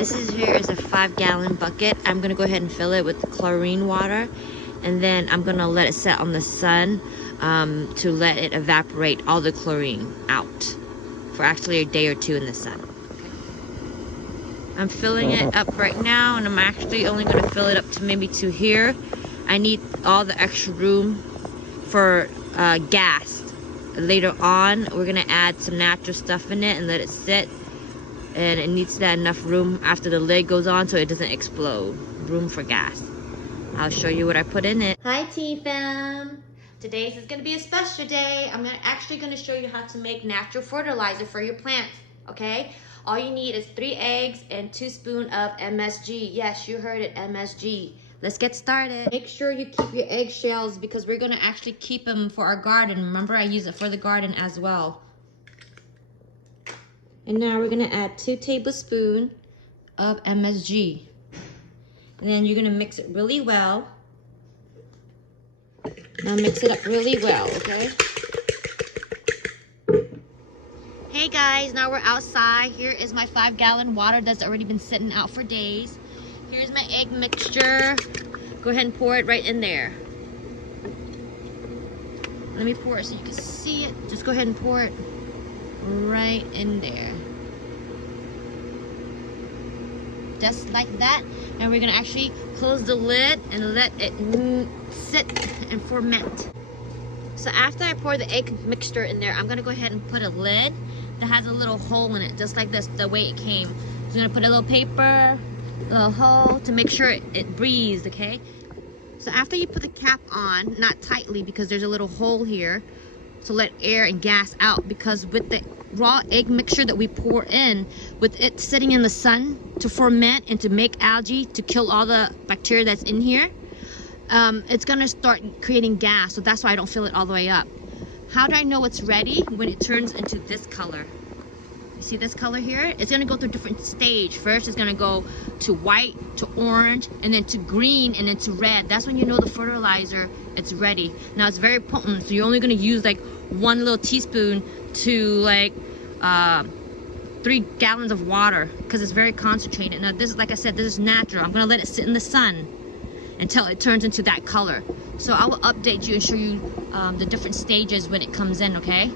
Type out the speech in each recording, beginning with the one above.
This here is a 5-gallon bucket. I'm gonna go ahead and fill it with chlorine water, and then I'm gonna let it set on the sun to let it evaporate all the chlorine out for actually a day or two in the sun. I'm filling it up right now, and I'm actually only gonna fill it up to maybe to here. I need all the extra room for gas. Later on, we're gonna add some natural stuff in it and let it sit. And it needs that enough room after the lid goes on so it doesn't explode. Room for gas. I'll show you what I put in it. Hi T-Fam! Today's is gonna be a special day. I'm actually gonna show you how to make natural fertilizer for your plants, okay? All you need is 3 eggs and 2 spoons of MSG. Yes, you heard it, MSG. Let's get started. Make sure you keep your eggshells because we're gonna actually keep them for our garden. Remember, I use it for the garden as well. And now we're gonna add 2 tablespoons of MSG. And then you're gonna mix it really well. Now mix it up really well, okay? Hey guys, now we're outside. Here is my 5-gallon water that's already been sitting out for days. Here's my egg mixture. Go ahead and pour it right in there. Let me pour it so you can see it. Just go ahead and pour it right in there. Just like that. And we're gonna actually close the lid and let it sit and ferment. So after I pour the egg mixture in there, I'm gonna go ahead and put a lid that has a little hole in it, just like this, the way it came. So I'm gonna put a little paper, a little hole to make sure it breathes, okay? So after you put the cap on, not tightly because there's a little hole here to let air and gas out, because with the raw egg mixture that we pour in, with it sitting in the sun to ferment and to make algae to kill all the bacteria that's in here, it's gonna start creating gas. So that's why I don't fill it all the way up. How do I know it's ready? When it turns into this color. You see this color here? It's gonna go through different stage. First it's gonna go to white, to orange, and then to green, and then to red. That's when you know the fertilizer, it's ready. Now it's very potent, so you're only gonna use like 1 little teaspoon to like 3 gallons of water, because it's very concentrated. Now this is, like I said, this is natural. I'm gonna let it sit in the sun until it turns into that color. So I will update you and show you the different stages when it comes in, okay?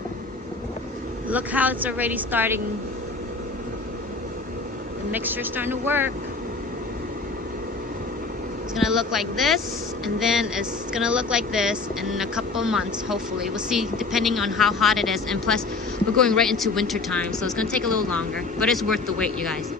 Look how it's already starting. The mixture's starting to work. It's gonna look like this, and then it's gonna look like this in a couple months, hopefully. We'll see, depending on how hot it is. And plus, we're going right into winter time, so it's gonna take a little longer, but it's worth the wait, you guys.